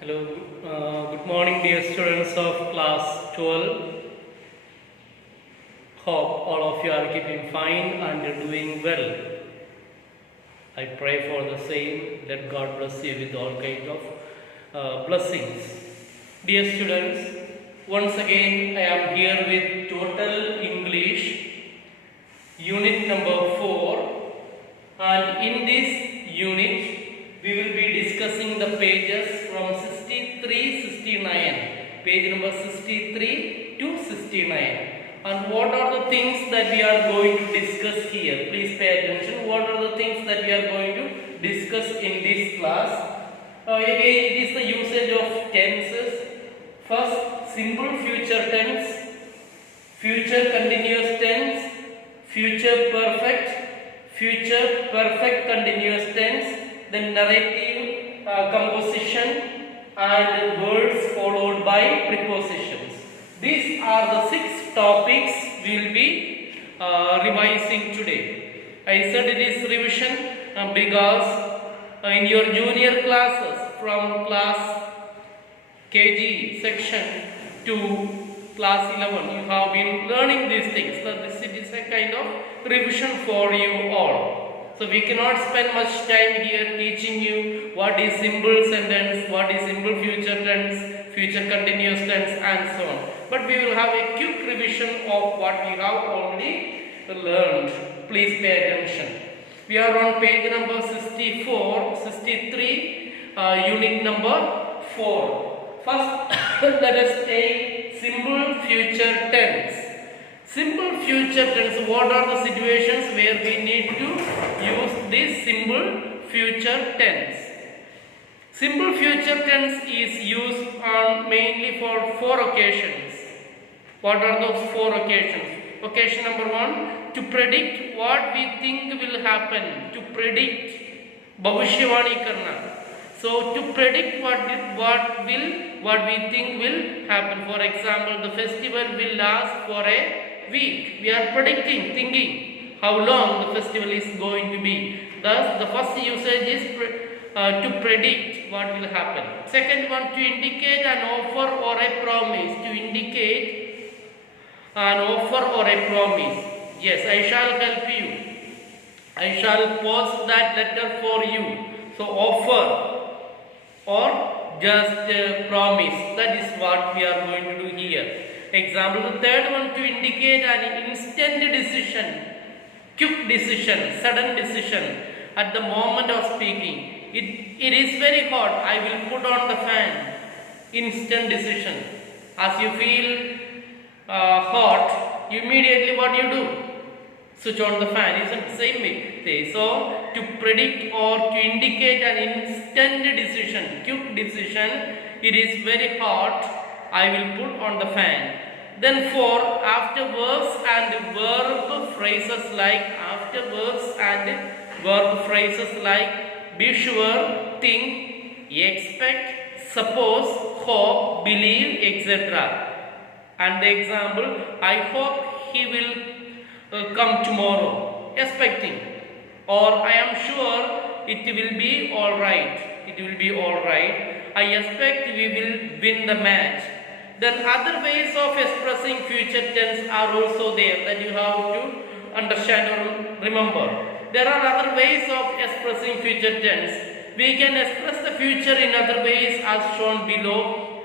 Hello, good morning, dear students of class 12. Hope all of you are keeping fine and doing well. I pray for the same. Let God bless you with all kind of blessings. Dear students, once again I am here with Total English, unit number 4, and in this unit we will be discussing the pages from 63-69, page number 63 to 69. And what are the things that we are going to discuss here? Please pay attention. What are the things that we are going to discuss in this class? Again, it is the usage of tenses. First, simple future tense, future continuous tense, future perfect continuous tense, then narrative composition, and words followed by prepositions. These are the 6 topics we will be revising today. I said it is revision because in your junior classes from class KG section to class 11 you have been learning these things. So this is a kind of revision for you all. So we cannot spend much time here teaching you what is simple sentence, what is simple future tense, future continuous tense, and so on. But we will have a quick revision of what we have already learned. Please pay attention. We are on page number 63, unit number 4. First, let us take simple future tense. Simple future tense, what are the situations where we need to use this simple future tense? Simple future tense is used on mainly for 4 occasions. What are those 4 occasions? Occasion number 1, to predict what we think will happen. To predict, bhavishyavani karna. So to predict what we think will happen. For example, the festival will last for a week. We are predicting, thinking how long the festival is going to be. Thus, the first usage is to predict what will happen. Second one, to indicate an offer or a promise. To indicate an offer or a promise. Yes, I shall help you. I shall post that letter for you. So offer or just promise. That is what we are going to do here. Example, the third one, to indicate an instant decision, quick decision, sudden decision at the moment of speaking. It is very hot, I will put on the fan. Instant decision. As you feel hot, immediately what you do? Switch on the fan, isn't it? Same way. So, to predict or to indicate an instant decision, quick decision, it is very hot, I will put on the fan. Then 4, afterwards and verb phrases like be sure, think, expect, suppose, hope, believe, etc. And the example, I hope he will come tomorrow, expecting, or I am sure it will be alright. It will be alright. I expect we will win the match. Then other ways of expressing future tense are also there that you have to understand or remember. There are other ways of expressing future tense. We can express the future in other ways as shown below.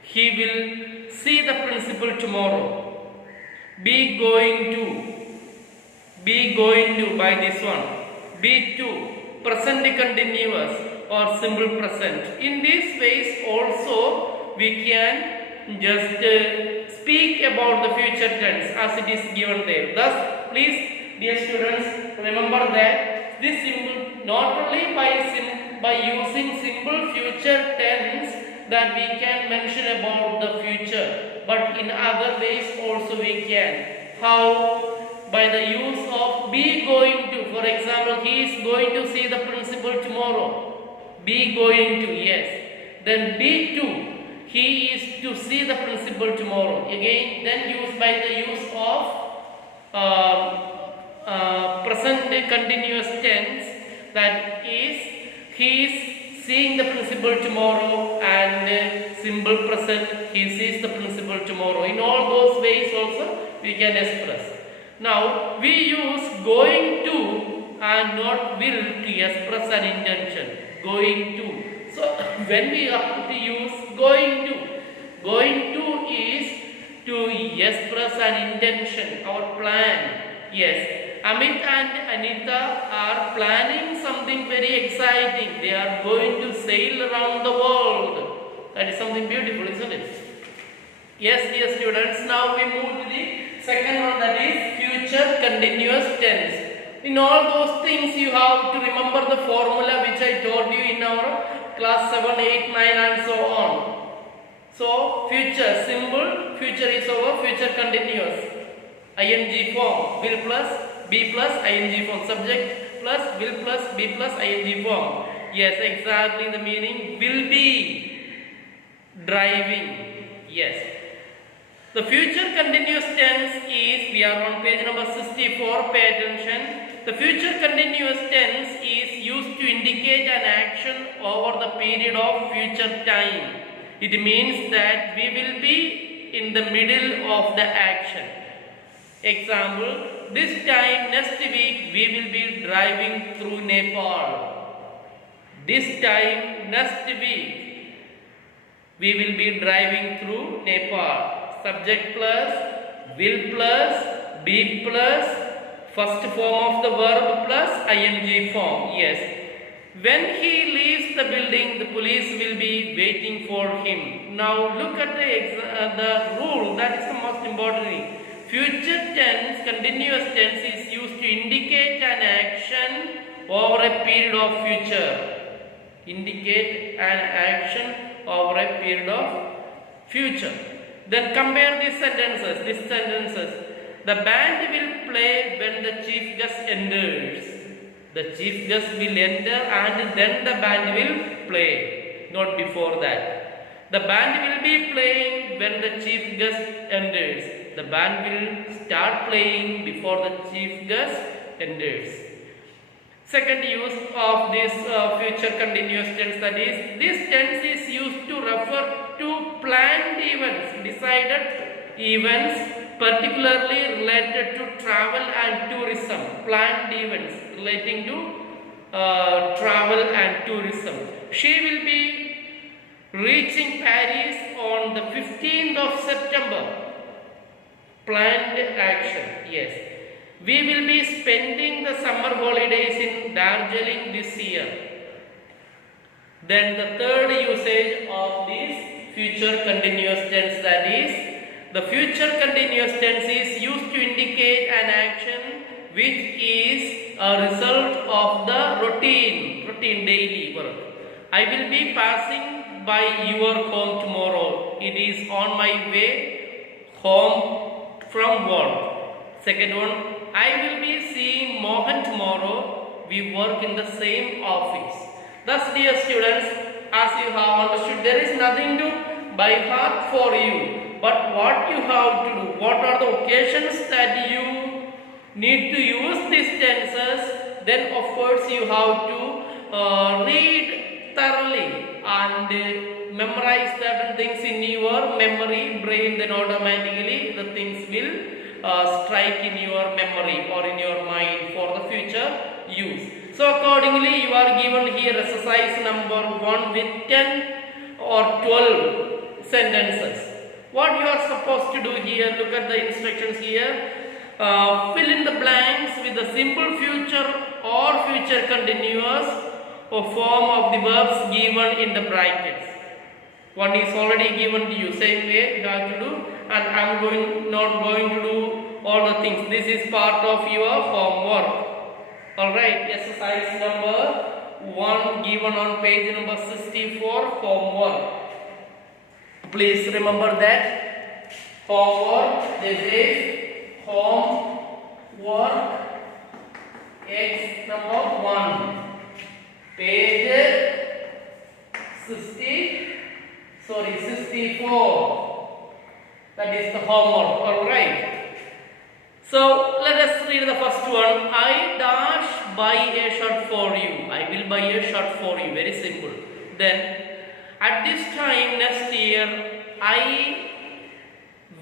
He will see the principal tomorrow. Be going to by this one. Be to, present continuous or simple present. In these ways also we can just speak about the future tense as it is given there. Thus, please, dear students, remember that this simple, not only by using simple future tense that we can mention about the future, but in other ways also we can. How? By the use of be going to. For example, he is going to see the principal tomorrow. Be going to, yes. Then be to. He is to see the principal tomorrow. Again, then used by the use of present continuous tense, that is, he is seeing the principal tomorrow, and simple present, he sees the principal tomorrow. In all those ways also we can express. Now we use going to and not will to express an intention. Going to. So when we have to use going to is to express an intention, our plan. Yes. Amit and Anita are planning something very exciting. They are going to sail around the world. That is something beautiful, isn't it? Yes, dear students. Now we move to the second one, that is future continuous tense. In all those things you have to remember the formula which I told you in our class 7, 8, 9 and so on. So future, symbol, future is our future continuous. ing form, will plus be plus ing form, subject plus will plus be plus ing form. Yes, exactly the meaning. Will be driving. Yes. The future continuous tense is, we are on page number 64, pay attention. The future continuous tense is used to indicate an action over the period of future time. It means that we will be in the middle of the action. Example, this time next week we will be driving through Nepal. This time next week we will be driving through Nepal. Subject plus, will plus, be plus, first form of the verb plus ing form. Yes. When he leaves the building, the police will be waiting for him. Now look at the rule, that is the most important thing. Future tense, continuous tense is used to indicate an action over a period of future. Indicate an action over a period of future. Then compare these sentences. The band will play when the chief guest enters. The chief guest will enter and then the band will play, not before that. The band will be playing when the chief guest enters. The band will start playing before the chief guest enters. Second use of this future continuous tense, that is, this tense is used to refer to planned events, decided events, particularly related to travel and tourism. Planned events relating to travel and tourism. She will be reaching Paris on the 15th of September. Planned action, yes. We will be spending the summer holidays in Darjeeling this year. Then the third usage of this future continuous tense, that is, the future continuous tense is used to indicate an action which is a result of the routine daily work. I will be passing by your home tomorrow. It is on my way home from work. Second one, I will be seeing Mohan tomorrow. We work in the same office. Thus, dear students, as you have understood, there is nothing to by heart for you. But what you have to do, what are the occasions that you need to use these tenses, then of course you have to read thoroughly and memorize certain things in your memory, brain, then automatically the things will strike in your memory or in your mind for the future use. So accordingly you are given here exercise number 1 with 10 or 12 sentences. What you are supposed to do here, look at the instructions here. Fill in the blanks with the simple future or future continuous or form of the verbs given in the brackets. One is already given to you, same way you have to do, and I am not going to do all the things. This is part of your homework. Alright, exercise number 1 given on page number 64, homework. Please remember that homework, this is homework X number 1, page 64. That is the homework. Alright. So let us read the first one. I dash buy a shirt for you. I will buy a shirt for you. Very simple. Then at this time next year I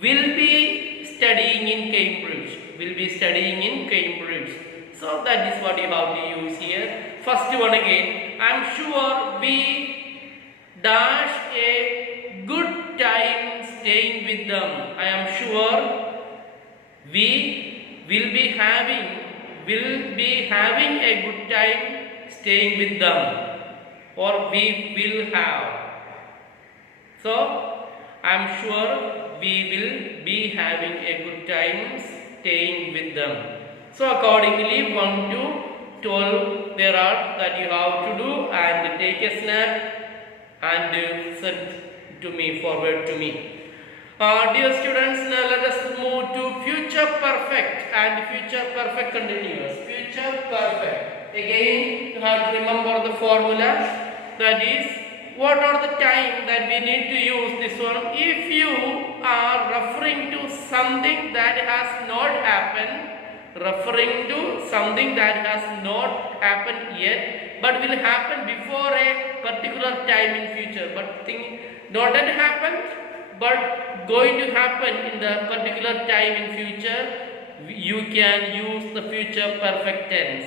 will be studying in Cambridge. Will be studying in Cambridge. So that is what you have to use here. First one again. I am sure we dash a good time staying with them. I am sure we will be having a good time staying with them, or we will have. So I am sure we will be having a good time staying with them. So accordingly 1 to 12 there are that you have to do, and take a snap and send to me, forward to me. Dear students, now let us move to future perfect and future perfect continuous. Future perfect. Again, you have to remember the formula. That is, what are the time that we need to use this one? If you are referring to something that has not happened, referring to something that has not happened yet, but will happen before a particular time in future, but thing not yet happened, but going to happen in the particular time in future, you can use the future perfect tense.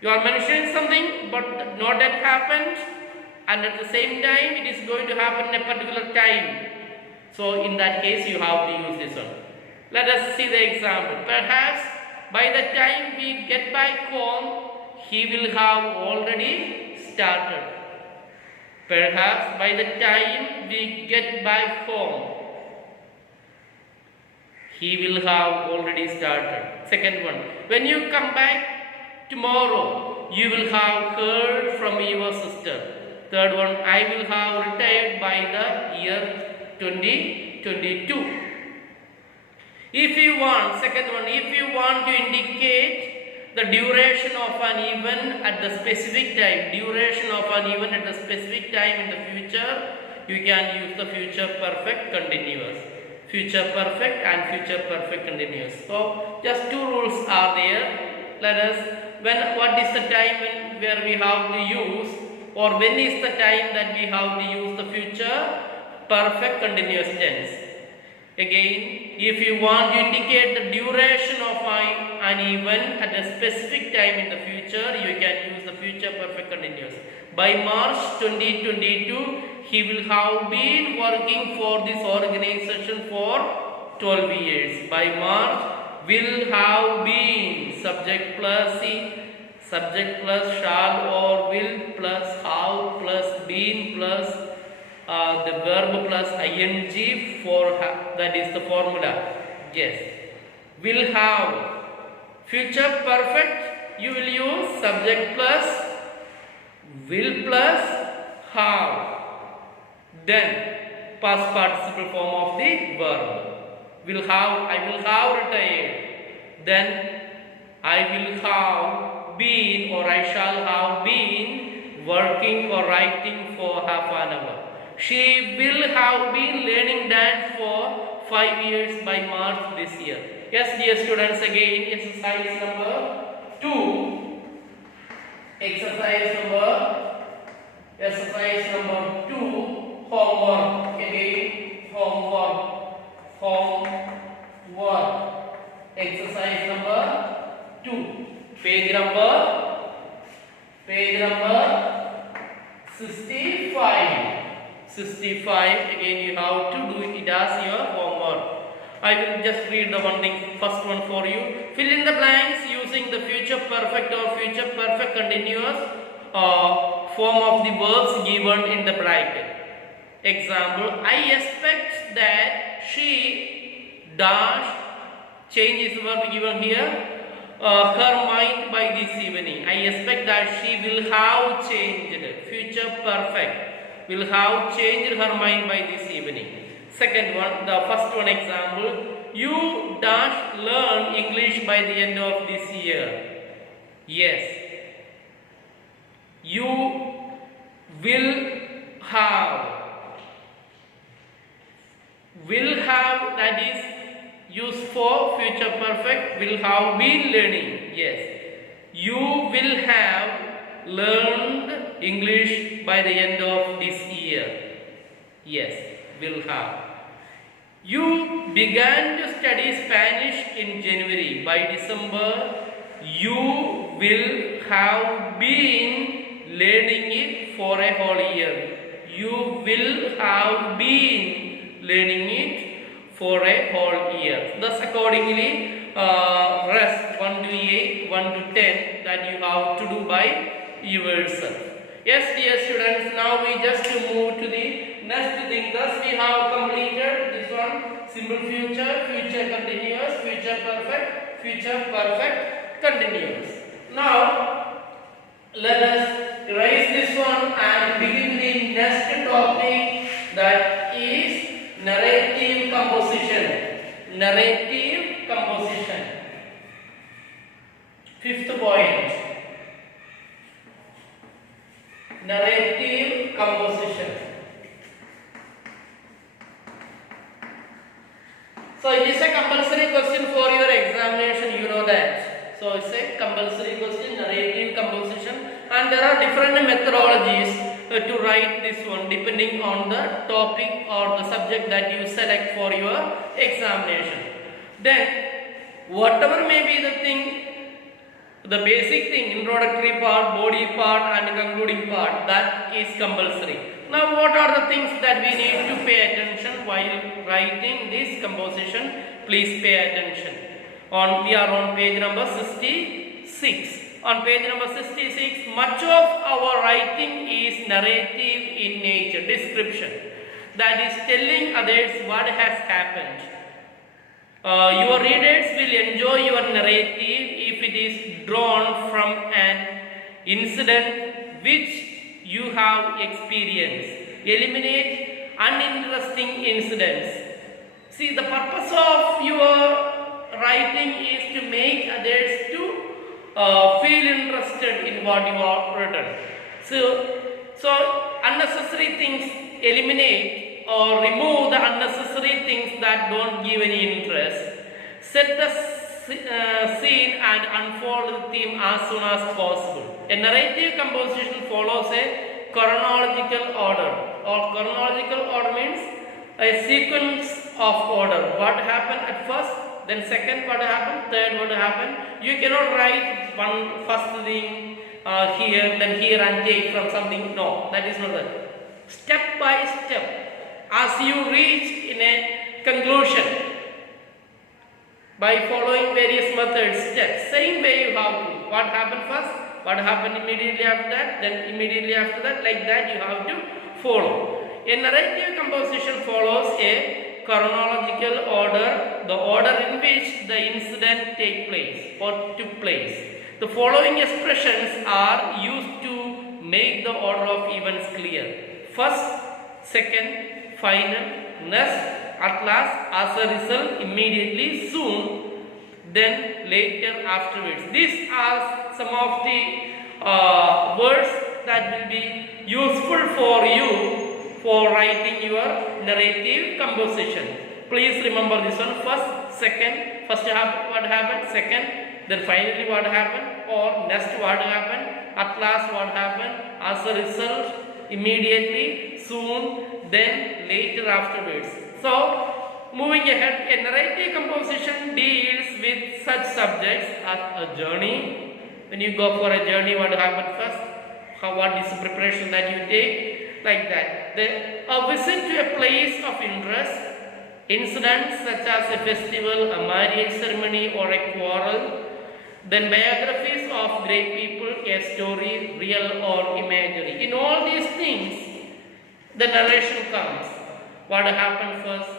You are mentioning something but not yet happened, and at the same time it is going to happen in a particular time. So in that case you have to use this one. Let us see the example. Perhaps by the time we get back home, he will have already started. Perhaps by the time we get back home, he will have already started. Second one. When you come back tomorrow, you will have heard from your sister. Third one. I will have retired by the year 2022. If you want, second one, if you want to indicate the duration of an event at the specific time, duration of an event at the specific time in the future, you can use the future perfect continuous. Future perfect and future perfect continuous. So just two rules are there. Let us, what is the time where we have to use, or when is the time that we have to use the future perfect continuous tense. Again, if you want to indicate the duration of an event at a specific time in the future, you can use the future perfect continuous. By March 2022, he will have been working for this organization for 12 years. By March, will have been, subject plus C, subject plus shall or will plus have plus been plus the verb plus ing for that is the formula. Yes. Will have. Future perfect, you will use subject plus will plus have. Then past participle form of the verb. Will have, I will have retired. Then I will have been, or I shall have been working or writing for half an hour. She will have been learning dance for 5 years by March this year. Yes, dear students, again exercise number 2. Exercise number 2. Homework. Again, homework. Exercise number 2. Page number 65. 65. Again, you have to do it as your homework. I will just read the first one for you. Fill in the blanks using the future perfect or future perfect continuous form of the verbs given in the bracket. Example, I expect that she dash, change is verb given here, her mind by this evening. I expect that she will have changed, future perfect, will have changed her mind by this evening. Second one, the first one example, you dash learn English by the end of this year. Yes. You will have. Will have, that is used for future perfect, will have been learning. Yes. You will have learned English by the end of this year? Yes, will have. You began to study Spanish in January. By December, you will have been learning it for a whole year. You will have been learning it for a whole year. Thus, accordingly, rest 1 to 8, 1 to 10 that you have to do by yourself. Yes, dear students, now we just move to the next thing. Thus, we have completed this one: simple future, future continuous, future perfect continuous. Now, let us erase this one and begin the next topic, that is narrative composition. Narrative composition. Fifth point. Narrative composition. So it is a compulsory question for your examination, you know that. So it's a compulsory question, narrative composition, and there are different methodologies to write this one depending on the topic or the subject that you select for your examination. Then whatever may be the thing, the basic thing, introductory part, body part and concluding part, that is compulsory. Now what are the things that we need to pay attention while writing this composition? Please pay attention. We are on page number 66. On page number 66, much of our writing is narrative in nature, description, that is telling others what has happened. Your readers will enjoy your narrative if it is drawn from an incident which you have experienced. Eliminate uninteresting incidents. See, the purpose of your writing is to make others to feel interested in what you have written. So unnecessary things, eliminate or remove the unnecessary things that don't give any interest. Set the scene and unfold the theme as soon as possible. A narrative composition follows a chronological order, or chronological order means a sequence of order. What happened at first, then second what happened, third what happened. You cannot write one first thing here, then here and take from something. No, that is not that. Step by step, as you reach in a conclusion, by following various methods, steps, same way you have to. What happened first, what happened immediately after that, then immediately after that, like that you have to follow. A narrative composition follows a chronological order, the order in which the incident took place. The following expressions are used to make the order of events clear. First, second, final, next, at last, as a result, immediately, soon, then, later, afterwards. These are some of the words that will be useful for you for writing your narrative composition. Please remember this one: first, second, first what happened, second, then finally what happened, or next what happened, at last what happened, as a result, immediately, soon, then, later, afterwards. So, moving ahead, a narrative composition deals with such subjects as a journey. When you go for a journey, what happened first? What is the preparation that you take? Like that. A visit to a place of interest, incidents such as a festival, a marriage ceremony, or a quarrel. Then biographies of great people, a story, real or imaginary. In all these things, the narration comes. What happened first,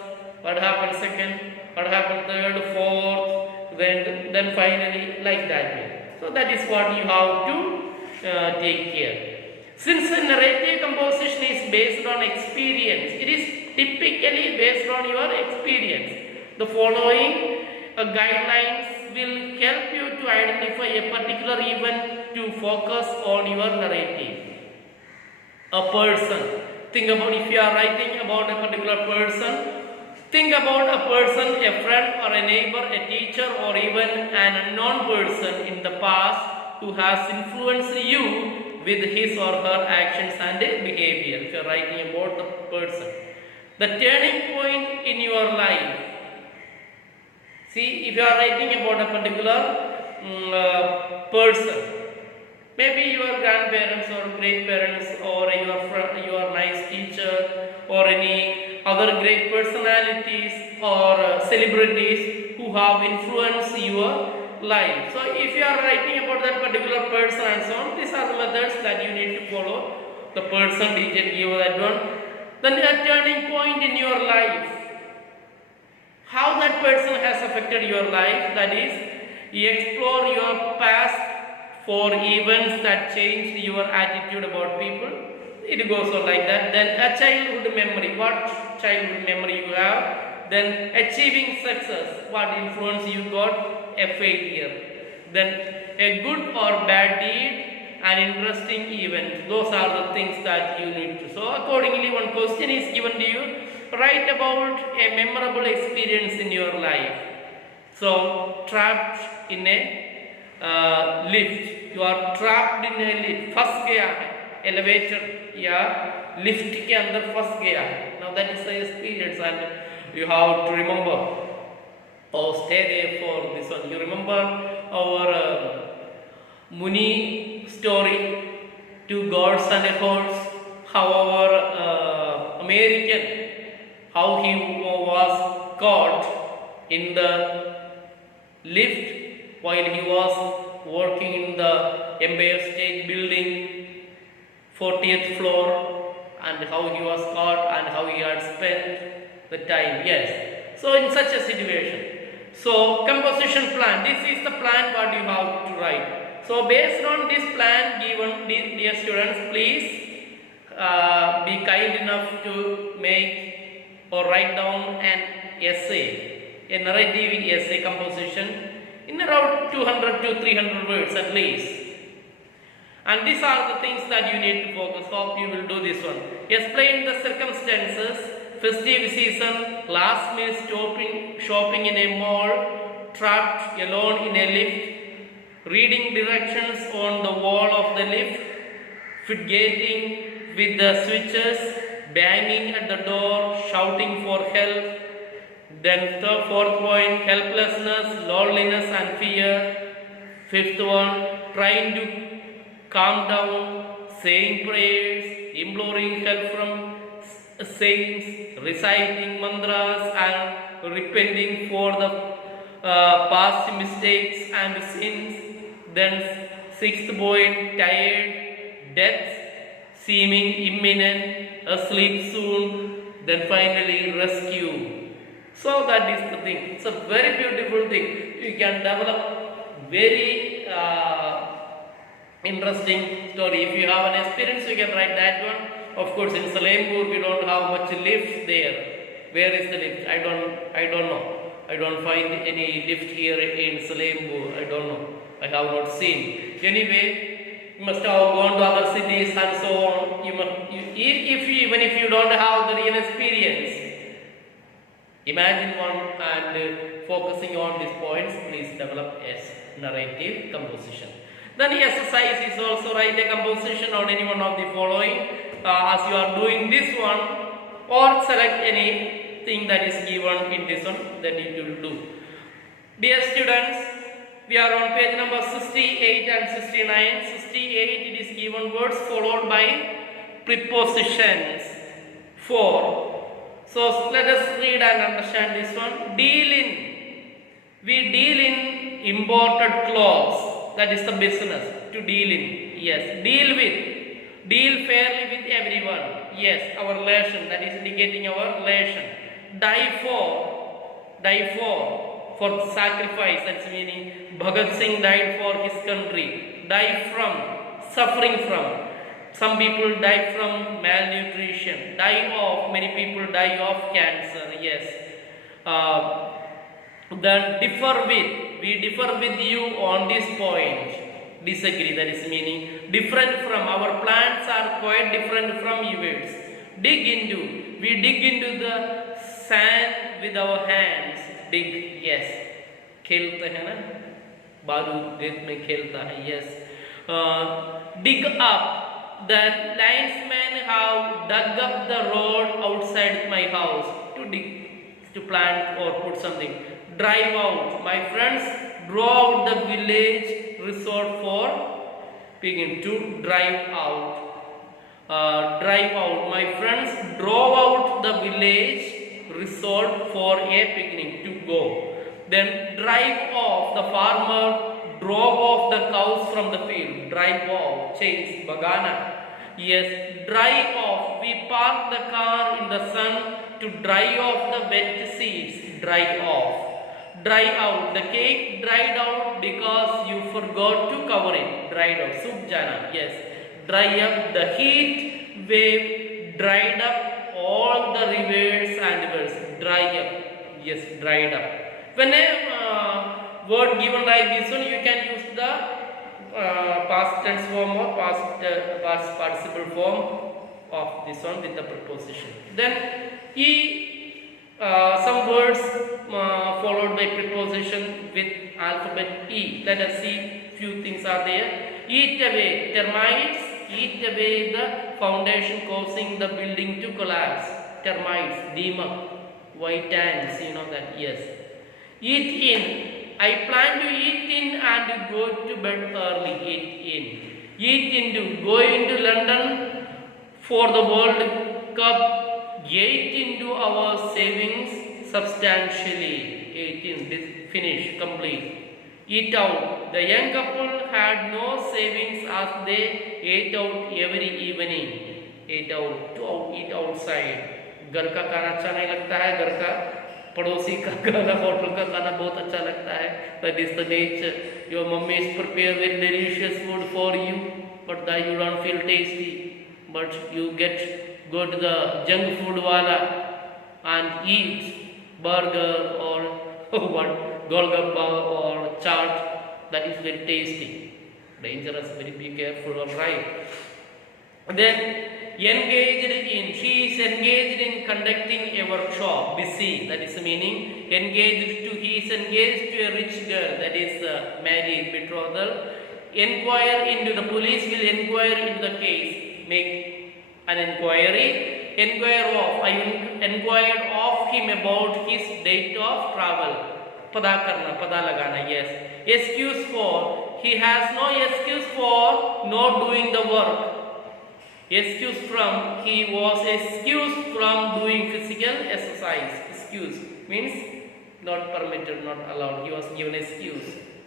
what happened second, what happened third, fourth, then finally, like that way. So that is what you have to take care. Since a narrative composition is based on experience, it is typically based on your experience. The following guidelines will help you to identify a particular event to focus on your narrative. A person. Think about, if you are writing about a particular person, think about a person, a friend or a neighbor, a teacher, or even an unknown person in the past who has influenced you with his or her actions and behavior. If you are writing about the person, the turning point in your life. See, if you are writing about a particular person, maybe your grandparents or great parents or your nice teacher or any other great personalities or celebrities who have influenced your life. So if you are writing about that particular person and so on, these are the methods that you need to follow. The person, detail, give that one. Then a turning point in your life. How that person has affected your life, that is, you explore your past for events that changed your attitude about people. It goes on like that. Then a childhood memory. What childhood memory you have? Then achieving success. What influence you got? A failure. Then a good or bad deed, an interesting event. Those are the things that you need to. So accordingly, one question is given to you. Write about a memorable experience in your life. So trapped in a lift. You are trapped in a lift. फंस गया है elevator या lift के अंदर फंस गया है. Now that is the experience and you have to remember. Or stay there for this one. You remember our Muni story, two gods and a horse. How our American, how he was caught in the lift while he was working in the Empire State Building, 40th floor, and how he was caught and how he had spent the time. Yes. So in such a situation. So composition plan. This is the plan what you have to write. So based on this plan given, dear students, please be kind enough to make or write down an essay, a narrative essay composition in around 200 to 300 words at least. And these are the things that you need to focus. Hope you will do this one. Explain the circumstances, festive season, last minute shopping in a mall, trapped alone in a lift, reading directions on the wall of the lift, fidgeting with the switches, banging at the door, shouting for help. Then the fourth point, helplessness, loneliness and fear. Fifth one, trying to calm down, saying prayers, imploring help from saints, reciting mantras and repenting for the past mistakes and sins. Then sixth point, tired, death seeming imminent, asleep soon. Then finally rescue. So that is the thing. It's a very beautiful thing. You can develop very interesting story. If you have an experience, you can write that one. Of course, in Salembur we don't have much lift there. Where is the lift? I don't know. I don't find any lift here in Salembur. I don't know. I have not seen. Anyway, you must have gone to other cities and so on. Even if you don't have the real experience, imagine one and focusing on these points, please develop a narrative composition. Then the exercise is also write a composition on any one of the following. As you are doing this one, or select anything that is given in this one, then it will do. Dear students, we are on page number 68 and 69. 68, it is given words followed by prepositions. 4. So let us read and understand this one. Deal in. We deal in imported clothes. That is the business to deal in. Yes. Deal with. Deal fairly with everyone. Yes. Our relation. That is indicating our relation. Die for. Die for sacrifice. That's meaning Bhagat Singh died for his country. Die from. Suffering from. Some people die from malnutrition. Die of. Many people die of cancer. Yes. Then differ with. We differ with you on this point. Disagree, that is meaning different from. Our plans are quite different from yours. Dig into. We dig into the sand with our hands. Dig, yes. खेलते हैं ना, बालू रेत में खेलता है. Yes. Dig up. The linesmen have dug up the road outside my house to dig, to plant or put something. Drive out. My friends drove out the village resort for begin to drive out. Drive out. My friends drove out the village resort for a picnic to go. Then drive off. The farmer drove off the cows from the field. Drive off. Change. Bagana. Yes. Drive off. We parked the car in the sun to dry off the wet seeds. Dry off. Dry out. The cake dried out because you forgot to cover it. Dried out. Soup jana. Yes. Dry up. The heat wave dried up all the rivers and rivers. Dry up. Yes. Dried up. When a word given like this one, you can use the past tense form or past participle form of this one with the preposition. Then some words followed by preposition with alphabet E. Let us see few things are there. Eat away. Termites eat away the foundation, causing the building to collapse. Termites, deemak, white ants, you know that. Yes. Eat in. I plan to eat in and go to bed early. Eat in. Eat into. Go into London for the World Cup. Eat into our savings substantially. 18. Finish. Complete. Eat out. The young couple had no savings as they ate out every evening. Ate out. To eat outside. घर का खाना अच्छा नहीं लगता है. घर का पड़ोसी का खाना, होटल का खाना बहुत अच्छा लगता है. That is the nature. Your mummy is prepare very delicious food for you, but that you don't feel tasty. But you go to the junk food wala and eat burger or what golgappa or chaat. That is very tasty. Dangerous. Very be careful. Alright. Then engaged in. She is engaged in conducting a workshop. Busy. That is the meaning. Engaged to. He is engaged to a rich girl. That is married, betrothal. Inquire into. The police will inquire into the case. Make an inquiry. Inquire of. I inquired of him about his date of travel. Pada karna. Pada lagana. Yes. Excuse for. He has no excuse for not doing the work. Excuse from. He was excused from doing physical exercise. Excuse means not permitted, not allowed. He was given excuse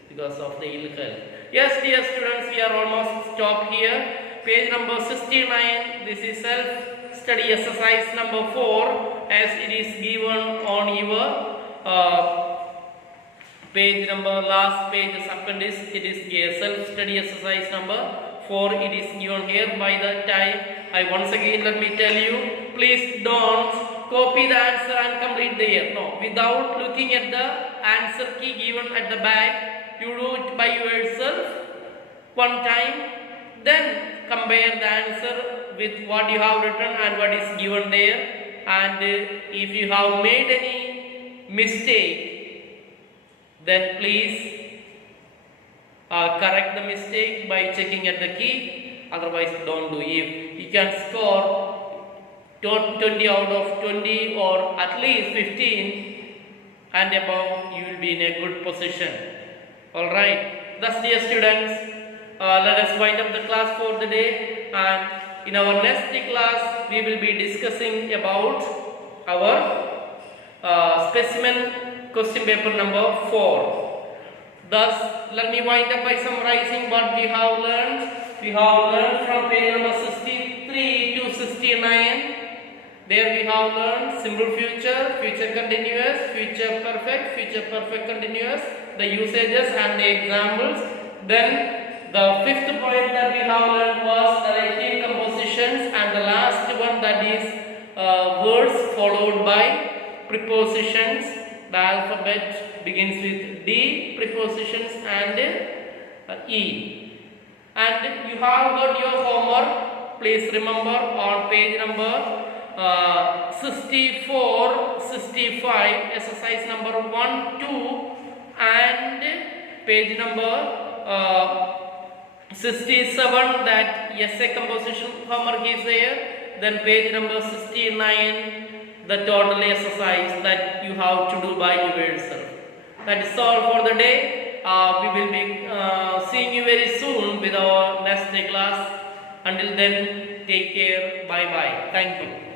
because of the ill health. Yes, dear students, we are almost stopped here. Page number 69. This is self-study exercise number 4, as it is given on your page number, last page appendix. It is a self-study exercise number 4. It is given here. By the time, I once again let me tell you, please don't copy the answer and complete there. No, without looking at the answer key given at the back, you do it by yourself one time. Then compare the answer with what you have written and what is given there. And if you have made any mistake, then please correct the mistake by checking at the key. Otherwise, don't do. If you can score 20 out of 20 or at least 15 and above, you will be in a good position. Alright. Thus, dear students, let us wind up the class for the day. And in our next class, we will be discussing about our specimen question paper number 4. Thus, let me wind up by summarizing what we have learned. We have learned from page number 63 to 69. There we have learned simple future, future continuous, future perfect continuous, the usages and the examples. Then the fifth point that we have learned was relative compositions, and the last one, that is words followed by prepositions. The alphabet begins with D, prepositions, and E. And you have got your homework. Please remember on page number 64, 65, exercise number 1, 2, and page number 67, that essay composition homework is there. Then page number 69, the total exercise that you have to do by yourself. That is all for the day. We will be seeing you very soon with our next class. Until then, take care. Bye bye. Thank you.